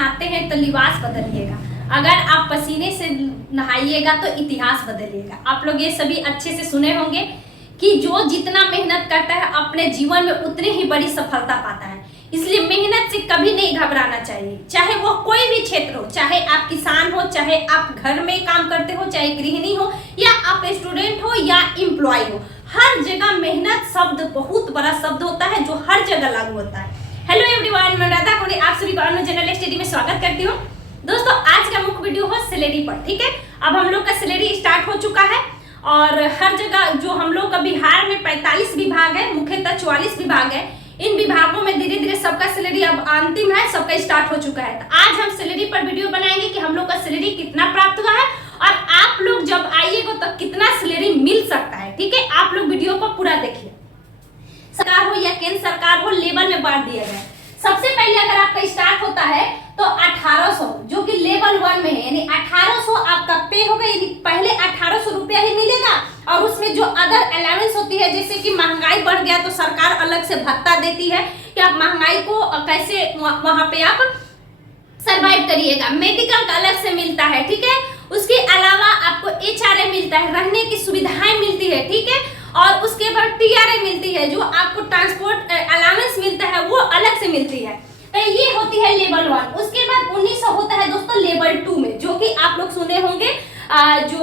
नहाते हैं तो लिबास बदलिएगा, अगर आप पसीने से नहाइएगा तो इतिहास बदलिएगा। आप लोग ये सभी अच्छे से सुने होंगे कि जो जितना मेहनत करता है अपने जीवन में उतनी ही बड़ी सफलता पाता है। इसलिए मेहनत से कभी नहीं घबराना चाहिए, चाहे वो कोई भी क्षेत्र हो, चाहे आप किसान हो, चाहे आप घर में काम करते हो, चाहे गृहिणी हो, या आप स्टूडेंट हो या एम्प्लॉय हो, हर जगह मेहनत शब्द बहुत बड़ा शब्द होता है जो हर जगह लागू होता है। हेलो एवरीवन, मैं राधा कोहली आप सभी को अनु जनरल स्टडी में स्वागत करती हूँ। दोस्तों, आज का मुख्य वीडियो हो सैलरी पर। ठीक है, अब हम लोग का सैलरी स्टार्ट हो चुका है और हर जगह जो हम लोग का बिहार में 45 विभाग है, मुख्यतः 44 विभाग है, इन विभागों में धीरे धीरे सबका सैलरी अब अंतिम है, सबका स्टार्ट हो चुका है। तो आज हम सैलरी पर वीडियो बनाएंगे कि हम लोग का सैलरी कितना प्राप्त हुआ है और आप लोग जब आइएगा तो कितना सैलरी मिल सकता है। ठीक है, आप लोग वीडियो को पूरा देखिए। सरकार हो या केंद्र सरकार हो, लेवल में बांट दिया गया है। सबसे पहले अगर आपका स्टार्ट होता है तो 1800 जो कि लेवल 1 में है, यानी 1800 आपका पे होगा, यानी पहले 1800 रुपया ही मिलेगा और उसमें जो अदर अलाउंस होती है, जैसे कि महंगाई बढ़ गया तो सरकार अलग से भत्ता देती है कि आप महंगाई को कैसे वहां पे आप सरवाइव करिएगा। मेडिकल का अलग से मिलता है, ठीक है। उसके अलावा आपको HRA मिलता है, रहने की सुविधाएं मिलती है, ठीक है। और उसके बाद TRA मिलती है, जो आपको ट्रांसपोर्ट अलाउंस मिलता है वो अलग से मिलती है। तो ये होती है लेवल 1। उसके बाद 1900 होता है दोस्तों लेवल 2 में, जो कि आप लोग सुने होंगे जो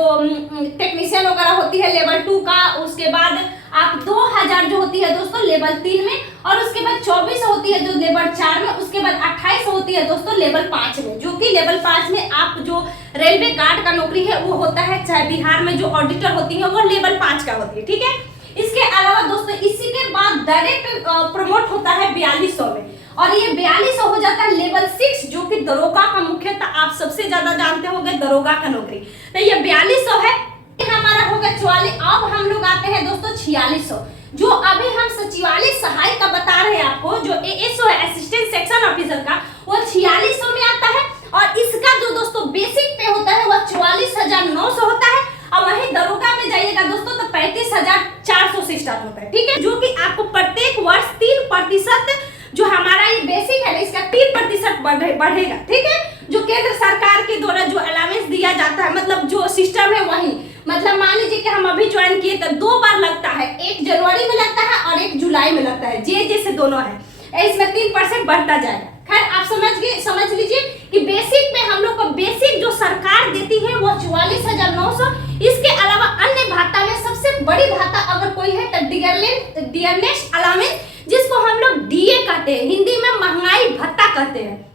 टेक्नीशियन वगैरह होती है लेवल 2 का। उसके बाद आप 2000 जो होती है दोस्तों लेवल 3 में, और उसके बाद 2400 होती है जो लेवल 4 में। उसके बाद 2800 होती है दोस्तों लेवल 5 में, जो कि लेवल 5 में आप जो रेलवे गार्ड का नौकरी है वो होता है, चाहे बिहार में जो ऑडिटर होती है वो लेवल 5 का होती है, ठीक है। इसके अलावा दोस्तों इसी के बाद डायरेक्ट प्रमोट होता है 4200 में, और ये 4200 हो जाता है लेवल 6, जो कि दरोगा का मुख्यतः आप सबसे ज्यादा जानते होंगे दरोगा का नौकरी। तो ये 4200 है, हमारा होगा 44। अब हम लोग आते हैं दोस्तों 4600, जो अभी हम सचिवालय सहायक का बता रहे हैं आपको, जो ASO है असिस्टेंट सेक्शन ऑफिसर का, वो 4600 में आता है। और इसका जो दोस्तों बेसिक पे होता है वो 44,900 होता है। और वहीं दरोगा में जाइएगा दोस्तों तो 35,400 से स्टार्ट होता है, ठीक है। जो कि आपको प्रत्येक वर्ष 3% जो हमारा ये बेसिक है इसका 3% बढ़ेगा, ठीक है। जो केंद्र सरकार के द्वारा जो अलाउंस दिया जाता है, मतलब जो सिस्टम है वही, मतलब मान लीजिए कि हम अभी ज्वाइन किए तो 2 बार लगता है, 1 जनवरी में लगता है और 1 जुलाई में लगता है, जैसे दोनों है, इसमें 3% बढ़ता जाएगा। खैर आप समझ लीजिए कि बेसिक में हम लोग को बेसिक जो सरकार देती है वो 44,900। इसके अलावा अन्य भाता में सबसे बड़ी भाता अगर कोई है तो डियरनेस अलाउंस, जिसको हम लोग DA कहते हैं, हिंदी में महंगाई भत्ता कहते हैं।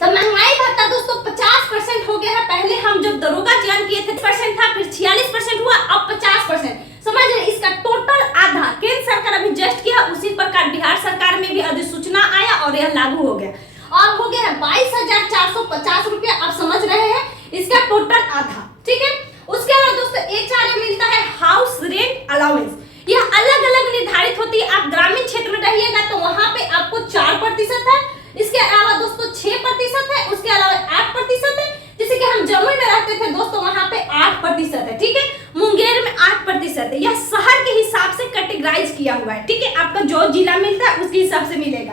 तो महंगाई भत्ता दोस्तों 50% हो गया है। पहले हम जब दरोगा ज्वाइन किए थे 50% था, फिर 46% हुआ, अब 50%। समझ रहे, इसका टोटल आधा केंद्र सरकार अभी जस्ट किया, उसी प्रकार बिहार सरकार में भी अधिसूचना आया और यह लागू हो गया, और हो गया है 22,450 रुपया। आप समझ रहे हैं, इसका टोटल आधा, ठीक है। उसके अलावा दोस्तों HRA मिलता है हाउस रेंट अलाउंस, यह अलग अलग निर्धारित होती है। आप ग्रामीण क्षेत्र में रहिएगा तो वहां पे आपको 4% है, इसके अलावा दोस्तों 6% है, उसके अलावा 8% है। जैसे कि हम जमुई में रहते थे दोस्तों, वहां पे 8% है, ठीक है। मुंगेर में 8% है। यह शहर के हिसाब से कैटेगराइज किया हुआ है, ठीक है। आपका जो जिला मिलता है उसके हिसाब से मिलेगा।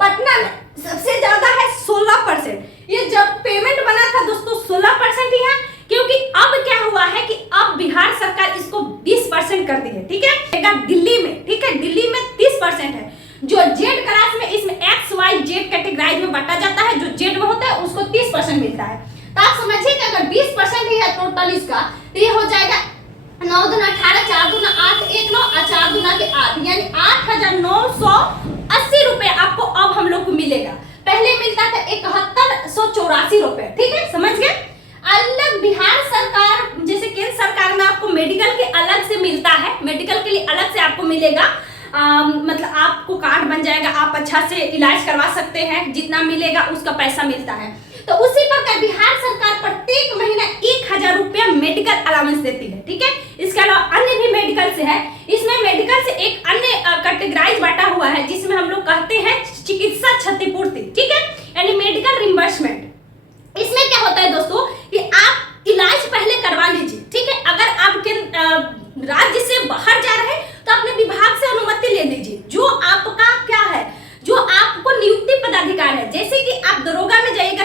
पटना में सबसे ज्यादा है 16%। ये जब पेमेंट बना था दोस्तों 16% ही है, क्योंकि अब क्या हुआ है कि अब बिहार सरकार इसको 20% कर दी है, ठीक है। दिल्ली में, ठीक है, दिल्ली में 30% है। जो जेड क्लास में, इसमें XYZ कैटेगराइज में बांटा जाता है, जो जेड में होता है उसको 30% मिलता है। तो आप समझिए कि अगर 20% ही है टोटल इसका, तो ये हो जाएगा 9 दूना 18, 4 दूना 8, 1 9 और 4 दूना के 8, यानी 8,980 रुपए आपको अब हम लोग को मिलेगा। पहले मिलता था 7184 रुपए, ठीक है, समझ गए। अलग बिहार सरकार जैसे केंद्र सरकार में आपको मेडिकल के अलग से मिलता है, मेडिकल के लिए अलग से आपको मिलेगा, मतलब आपको कार्ड बन जाएगा, आप अच्छा से इलाज करवा सकते हैं, जितना मिलेगा उसका पैसा मिलता है। तो उसी प्रकार बिहार सरकार प्रत्येक महीना 1000 रुपया मेडिकल अलाउंस देती है, ठीक है। इसके अलावा अन्य भी मेडिकल से है, इसमें मेडिकल से एक अन्य कैटेगराइज बांटा हुआ है, जिसमें हम लोग कहते हैं चिकित्सा क्षतिपूर्ति, ठीक है, यानी मेडिकल रिम्बर्समेंट। इसमें क्या होता है दोस्तों कि आप इलाज पहले करवा लीजिए, ठीक है। अगर आपके राज्य से बाहर जा रहे हैं तो अपने विभाग से अनुमति ले लीजिए, जो आपका क्या है, जो आपको नियुक्ति पदाधिकार है। जैसे कि आप दरोगा में जाइएगा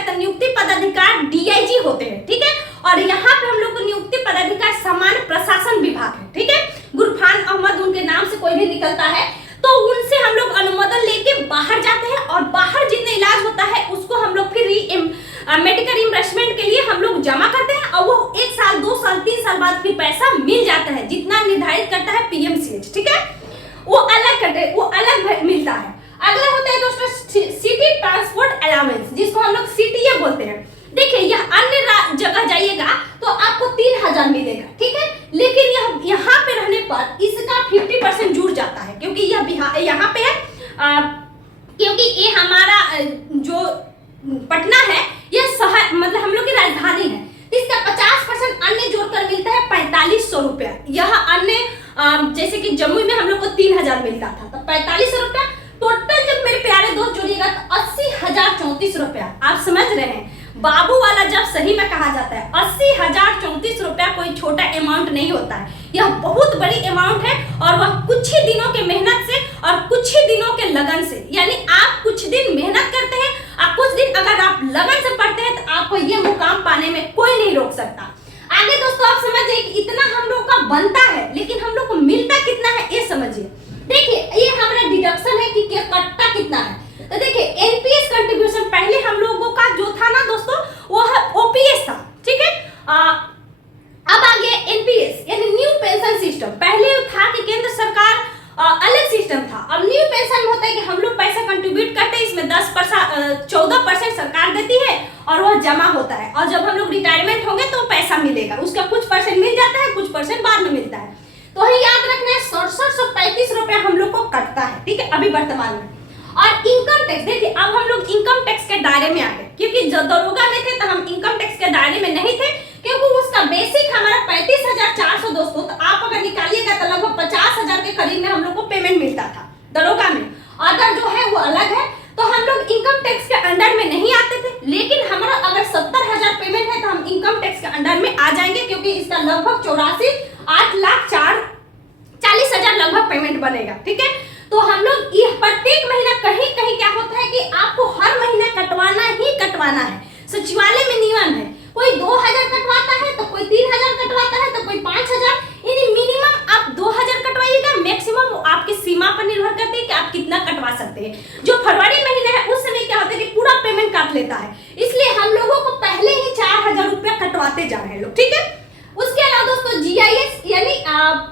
मेडिकल रिइंबर्समेंट के लिए हम लोग जमा करते हैं और वो 1 साल 2 साल 3 साल बाद फिर पैसा मिल जाता है, जितना निर्धारित करता है पीएमसीएच, ठीक है, वो अलग करते हैं, वो अलग मिलता है। अगला होता है दोस्तों सिटी ट्रांसपोर्ट अलाउंस, जिसको हम लोग सीटीए बोलते हैं। देखिए यह अन्य जगह जाइएगा तो आपको 3000 मिलेगा, ठीक है, लेकिन यहाँ पे रहने पर इसका 50% जुड़ जाता है, क्योंकि यह यहाँ पे है क्योंकि ये हमारा जो पटना है यह शहर मतलब हम लोग की राजधानी है, इसका 50% अन्य जोड़कर मिलता है 4500 रुपया। यह अन्य जैसे कि जम्मू में हम लोग को 3000 मिलता था, तो 4500 रुपया टोटल जब मेरे प्यारे दोस्त जोड़िएगा तो 80,034 रुपया। आप समझ रहे हैं, बाबू वाला जब सही में कहा जाता है 80,034 रुपया कोई छोटा अमाउंट नहीं होता है, यह बहुत बड़ी अमाउंट है और वह कुछ ही दिनों के मेहनत से और कुछ ही दिनों के लगन से, यानी आप कुछ दिन मेहनत करते हैं और कुछ दिन अगर आप लगन से पढ़ते हैं तो आपको ये मुकाम पाने में कोई नहीं रोक सकता। आगे दोस्तों आप समझिए कि इतना हम लोग का बनता है, लेकिन हम लोग को मिलता कितना है ये समझिए। देखिए ये हमारा डिडक्शन है कि कटता कितना है। तो देखिए एनपीएस कंट्रीब्यूशन पहले हम लोगों का जो था ना दोस्तों वो ओपीएस था, ठीक है, अब आ गया एनपीएस यानी न्यू पेंशन सिस्टम। पहले था कि केंद्र सरकार अलग सिस्टम था, अब न्यू पेंशन में होता है कि हम लोग पैसा कंट्रीब्यूट करते हैं, इसमें 14% सरकार देती है और वह जमा होता है, और जब हम लोग रिटायरमेंट होंगे तो पैसा मिलेगा, उसका कुछ परसेंट मिल जाता है, कुछ परसेंट बाद में मिलता है। तो ही याद रखना है 6735 रुपया हम लोग को कटता है, ठीक है, अभी वर्तमान में। और इनकम टैक्स देखिए अब हम लोग इनकम टैक्स के दायरे में आ गए, क्योंकि जब दरोगा में थे तो हम इनकम टैक्स के दायरे में नहीं थे, क्योंकि उसका बेसिक हमारा 35,400 दोस्तों, तो आप अगर निकालिएगा तो लगभग 50,000 के करीब में हम लोग को पेमेंट मिलता था दरोगा में। अदर जो है वो अलग है, तो हम लोग इनकम टैक्स के अंडर में नहीं आते थे, लेकिन हमारा अगर 70,000 पेमेंट है तो हम इनकम टैक्स के अंडर में आ जाएंगे, क्योंकि इसका लगभग 8,40,000 लगभग पेमेंट बनेगा, ठीक है। तो हम लोग ये प्रत्येक महीना कहीं कहीं क्या होता है कि आपको हर महीना कटवाना ही कटवाना है। सचिवालय में नियम है, कोई 2000 कटवाता है तो कोई 3000 कटवाता है तो कोई 5000, यानी मिनिमम आप 2000 कटवाइएगा, मैक्सिमम आपकी सीमा पर निर्भर करती है कि आप कितना कटवा सकते हैं। जो फरवरी महीना है उस समय क्या होता है कि पूरा पेमेंट काट लेता है, इसलिए हम लोगों को पहले ही 4000 रुपया कटवाते जा रहे हैं लोग, ठीक है। उसके अलावा दोस्तों जीआईएस यानी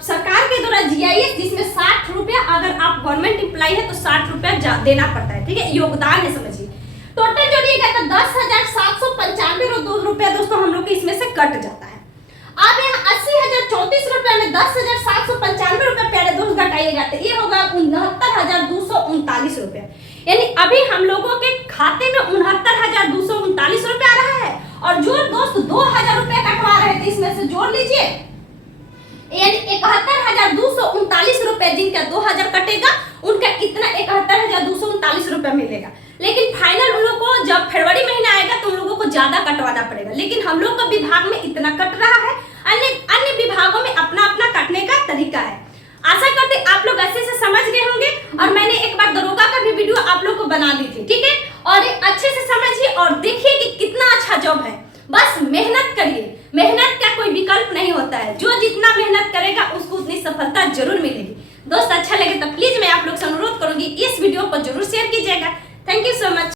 सरकार के द्वारा जीआईएस, जिसमें 60 रुपया अगर आप गवर्नमेंट एम्प्लॉय है तो 60 रुपया देना पड़ता है, ठीक है, योगदान है समझिए। टोटल जोड़िएगा तो 10,795 रुपया दोस्तों हम लोग इसमें से कट जाता है। अब यहाँ 80,034 रुपया में 10,795 रुपया प्यारे दोस्त घटाइएगा तो ये होगा 69,239 रुपया, यानी अभी हम लोगों के खाते में 69,239 रुपया आ रहा है, और जो दोस्त 2000 रुपया कटवा रहे थे इसमें से जोड़ लीजिए, यानी 71,239 रुपया, जिनका 2000 कटेगा उनका कितना 71,239 रुपया मिलेगा। लेकिन फाइनल उन लोगों को जब फरवरी महीना आएगा तो उन लोगों को ज्यादा कटवाना पड़ेगा, लेकिन हम लोग का विभाग में इतना कट रहा है, अन्य विभागों में अपना अपना काटने का तरीका है। आशा करते आप लोग अच्छे से समझ गए होंगे, और मैंने एक बार दरोगा का भी वीडियो आप लोग को बना दी थी, ठीक है, और अच्छे से समझिए और देखिए कि कितना अच्छा जॉब है। बस मेहनत करिए, मेहनत का कोई विकल्प नहीं होता है, जो जितना मेहनत करेगा उसको उतनी सफलता जरूर मिलेगी। दोस्त अच्छा लगे तो प्लीज मैं आप लोग से अनुरोध करूंगी इस वीडियो को जरूर शेयर कीजिएगा। Thank you so much.